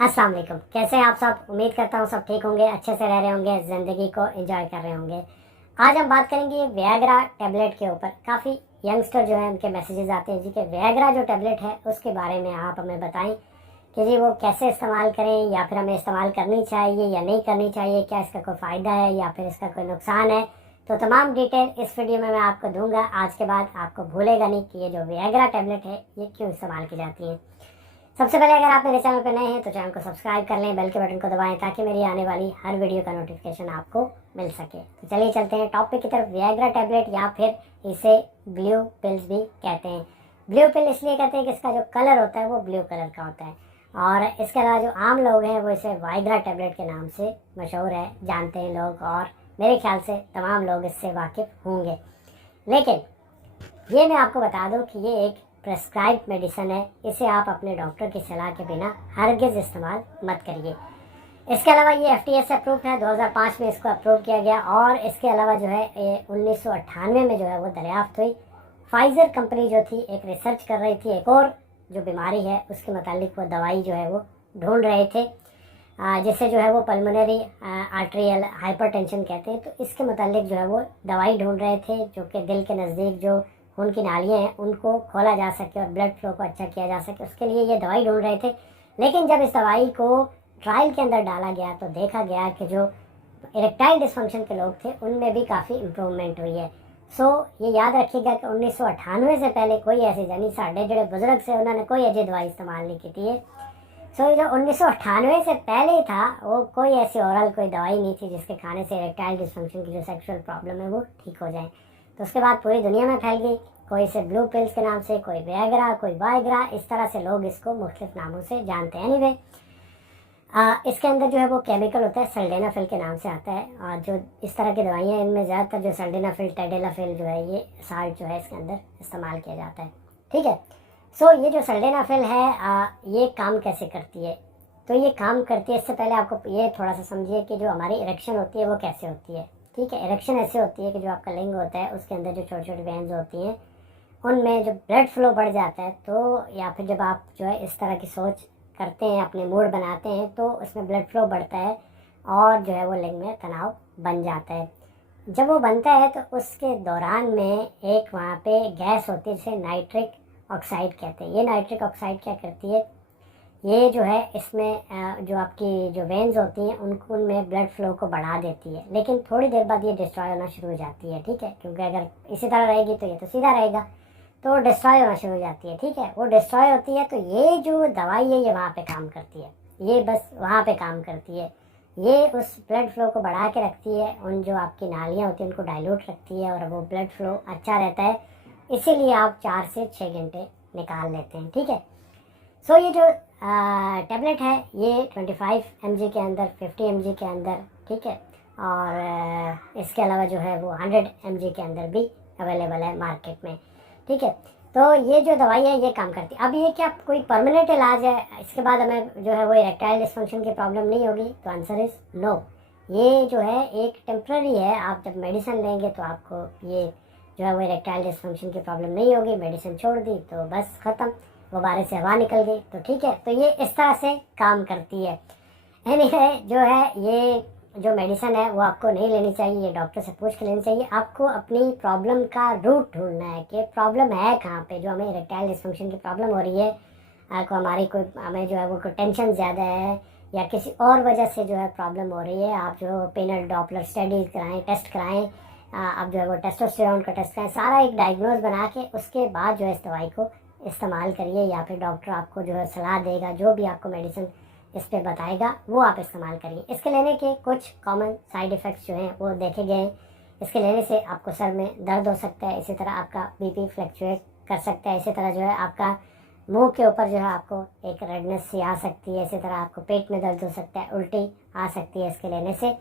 अस्सलाम वालेकुम। कैसे हैं आप सब? उम्मीद करता हूँ सब ठीक होंगे, अच्छे से रह रहे होंगे, ज़िंदगी को एंजॉय कर रहे होंगे। आज हम बात करेंगे वियाग्रा टैबलेट के ऊपर। काफ़ी यंगस्टर जो है उनके मैसेजेस आते हैं जी कि वियाग्रा जो टैबलेट है उसके बारे में आप हमें बताएं कि जी वो कैसे इस्तेमाल करें, या फिर हमें इस्तेमाल करनी चाहिए या नहीं करनी चाहिए, क्या इसका कोई फ़ायदा है या फिर इसका कोई नुकसान है। तो तमाम डिटेल इस वीडियो में मैं आपको दूंगा। आज के बाद आपको भूलेगा नहीं कि ये जो वियाग्रा टैबलेट है ये क्यों इस्तेमाल की जाती है। सबसे पहले अगर आप मेरे चैनल पर नए हैं तो चैनल को सब्सक्राइब कर लें, बेल के बटन को दबाएं ताकि मेरी आने वाली हर वीडियो का नोटिफिकेशन आपको मिल सके। तो चलिए चलते हैं टॉपिक की तरफ। वियाग्रा टैबलेट या फिर इसे ब्लू पिल्स भी कहते हैं। ब्लू पिल इसलिए कहते हैं कि इसका जो कलर होता है वो ब्लू कलर का होता है, और इसके अलावा जो आम लोग हैं वो इसे वाइग्रा टैबलेट के नाम से मशहूर है, जानते हैं लोग, और मेरे ख्याल से तमाम लोग इससे वाकिफ़ होंगे। लेकिन ये मैं आपको बता दूं कि ये एक प्रेस्क्राइब मेडिसिन है। इसे आप अपने डॉक्टर की सलाह के बिना हरगिज़ इस्तेमाल मत करिए। इसके अलावा ये FDA से अप्रूव है, 2005 में इसको अप्रूव किया गया, और इसके अलावा जो है ये 1998 में जो है वो दरियाफ्त हुई। फाइज़र कंपनी जो थी एक रिसर्च कर रही थी, एक और जो बीमारी है उसके मुतालिक वो दवाई जो है वो ढूंढ रहे थे, जिससे जो है वो पल्मोनरी आर्टेरियल हाइपरटेंशन कहते हैं। तो इसके मुतालिक जो है वो दवाई ढूंढ रहे थे जो कि दिल के नज़दीक जो खून की नालियाँ हैं उनको खोला जा सके और ब्लड फ्लो को अच्छा किया जा सके, उसके लिए ये दवाई ढूंढ रहे थे। लेकिन जब इस दवाई को ट्रायल के अंदर डाला गया तो देखा गया कि जो इरेक्टाइल डिसफंक्शन के लोग थे उनमें भी काफ़ी इम्प्रूवमेंट हुई है। ये याद रखिएगा कि 1998 से पहले कोई ऐसी यानी साढ़े जड़े बुजुर्ग से उन्होंने कोई ऐसी दवाई इस्तेमाल नहीं की थी है। ये जो 1998 से पहले ही था वो कोई ऐसी ओरल कोई दवाई नहीं थी जिसके खाने से इरेक्टाइल डिसफंक्शन की जो सेक्सुअल प्रॉब्लम है वो ठीक हो जाए। तो उसके बाद पूरी दुनिया में फैल गई, कोई इसे ब्लू पिल्स के नाम से, कोई वियाग्रा, कोई वाइग्रा, इस तरह से लोग इसको मुख्तलिफ नामों से जानते हैं। एनीवे, इसके अंदर जो है वो केमिकल होता है, सल्डेनाफिल के नाम से आता है, और जो इस तरह की दवाइयाँ हैं इनमें ज़्यादातर जो सल्डेनाफिल, टेडेलाफिल जो है ये साल्ट जो है इसके अंदर इस्तेमाल किया जाता है। ठीक है। ये जो सल्डेनाफिल है ये काम कैसे करती है? तो ये काम करती है, इससे पहले आपको ये थोड़ा सा समझिए कि जो हमारी इरेक्शन होती है वो कैसे होती है। ठीक है, इरेक्शन ऐसे होती है कि जो आपका लिंग होता है उसके अंदर जो छोटी छोटी वेन्स होती हैं उनमें जो ब्लड फ्लो बढ़ जाता है, तो या फिर जब आप जो है इस तरह की सोच करते हैं, अपने मूड बनाते हैं, तो उसमें ब्लड फ्लो बढ़ता है और जो है वो लिंग में तनाव बन जाता है। जब वो बनता है तो उसके दौरान में एक वहाँ पे गैस होती है जिसे नाइट्रिक ऑक्साइड कहते हैं। ये नाइट्रिक ऑक्साइड क्या करती है, ये जो है इसमें जो आपकी जो वेन्स होती हैं उनमें ब्लड फ्लो को बढ़ा देती है, लेकिन थोड़ी देर बाद ये डिस्ट्रॉय होना शुरू हो जाती है। ठीक है, क्योंकि अगर इसी तरह रहेगी तो ये तो सीधा रहेगा, तो डिस्ट्रॉय होना शुरू हो जाती है। ठीक है, वो डिस्ट्रॉय होती है तो ये जो दवाई है ये वहाँ पे काम करती है, ये बस वहाँ पे काम करती है। ये उस ब्लड फ्लो को बढ़ा के रखती है, उन जो आपकी नालियाँ होती हैं उनको डाइल्यूट रखती है, और वो ब्लड फ्लो अच्छा रहता है। इसीलिए आप 4 से 6 घंटे निकाल लेते हैं। ठीक है। ये जो टैबलेट है ये 25 mg के अंदर, 50 mg के अंदर, ठीक है, और इसके अलावा जो है वो 100 mg के अंदर भी अवेलेबल है मार्केट में। ठीक है, तो ये जो दवाई है ये काम करती है। अब ये क्या कोई परमानेंट इलाज है, इसके बाद हमें जो है वो इरेक्टाइल डिसफंक्शन की प्रॉब्लम नहीं होगी? तो आंसर इज़ नो। ये जो है एक टेम्प्रेरी है, आप जब मेडिसिन लेंगे तो आपको ये जो है वो इरेक्टाइल डिसफंक्शन की प्रॉब्लम नहीं होगी। मेडिसिन छोड़ दी तो बस ख़त्म, गुब्बारे से हवा निकल गई। तो ठीक है, तो ये इस तरह से काम करती है। एनीवे, जो है ये जो मेडिसिन है वो आपको नहीं लेनी चाहिए, ये डॉक्टर से पूछ के लेनी चाहिए। आपको अपनी प्रॉब्लम का रूट ढूंढना है कि प्रॉब्लम है कहाँ पे, जो हमें इरेक्टाइल डिसफंक्शन की प्रॉब्लम हो रही है, आपको हमारी कोई हमें जो है वो कोई टेंशन ज़्यादा है या किसी और वजह से जो है प्रॉब्लम हो रही है। आप जो पेनल डॉपलर स्टडी कराएँ, टेस्ट कराएँ, आप जो है वो टेस्टोस्टेरोन का टेस्ट कराएँ, सारा एक डायग्नोज बना के उसके बाद जो है इस दवाई को इस्तेमाल करिए, या फिर डॉक्टर आपको जो है सलाह देगा, जो भी आपको मेडिसिन इस पर बताएगा वो आप इस्तेमाल करिए। इसके लेने के कुछ कॉमन साइड इफ़ेक्ट्स जो हैं वो देखे गए हैं। इसके लेने से आपको सर में दर्द हो सकता है, इसी तरह आपका बीपी फ्लक्चुएट कर सकता है, इसी तरह जो है आपका मुंह के ऊपर जो है आपको एक रेडनेस सी आ सकती है, इसी तरह आपको पेट में दर्द हो सकता है, उल्टी आ सकती है इसके लेने से।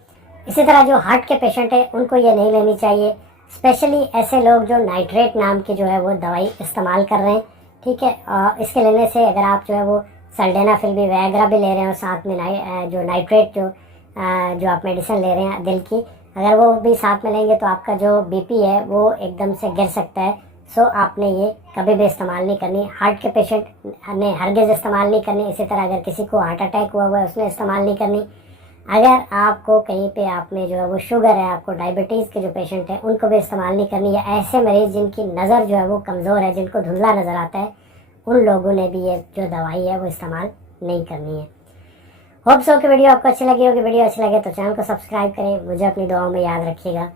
इसी तरह जो हार्ट के पेशेंट है उनको ये नहीं लेनी चाहिए, स्पेशली ऐसे लोग जो नाइट्रेट नाम की जो है वो दवाई इस्तेमाल कर रहे हैं। ठीक है, इसके लेने से अगर आप जो है वो सल्डेनाफिल भी, वियाग्रा भी ले रहे हैं और साथ में जो नाइट्रेट जो आप मेडिसिन ले रहे हैं दिल की, अगर वो भी साथ में लेंगे तो आपका जो बीपी है वो एकदम से गिर सकता है। सो आपने ये कभी भी इस्तेमाल नहीं करनी। हार्ट के पेशेंट ने हरगिज़ इस्तेमाल नहीं करनी। इसी तरह अगर किसी को हार्ट अटैक हुआ है उसने इस्तेमाल नहीं करनी। अगर आपको कहीं पे आप में जो है वो शुगर है, आपको डायबिटीज़ के जो पेशेंट हैं उनको भी इस्तेमाल नहीं करनी, या ऐसे मरीज़ जिनकी नज़र जो है वो कमज़ोर है, जिनको धुंधला नज़र आता है, उन लोगों ने भी ये जो दवाई है वो इस्तेमाल नहीं करनी है। होप सो कि वीडियो आपको अच्छी लगी होगी। वीडियो अच्छी लगे तो चैनल को सब्सक्राइब करें। मुझे अपनी दुआओं में याद रखिएगा।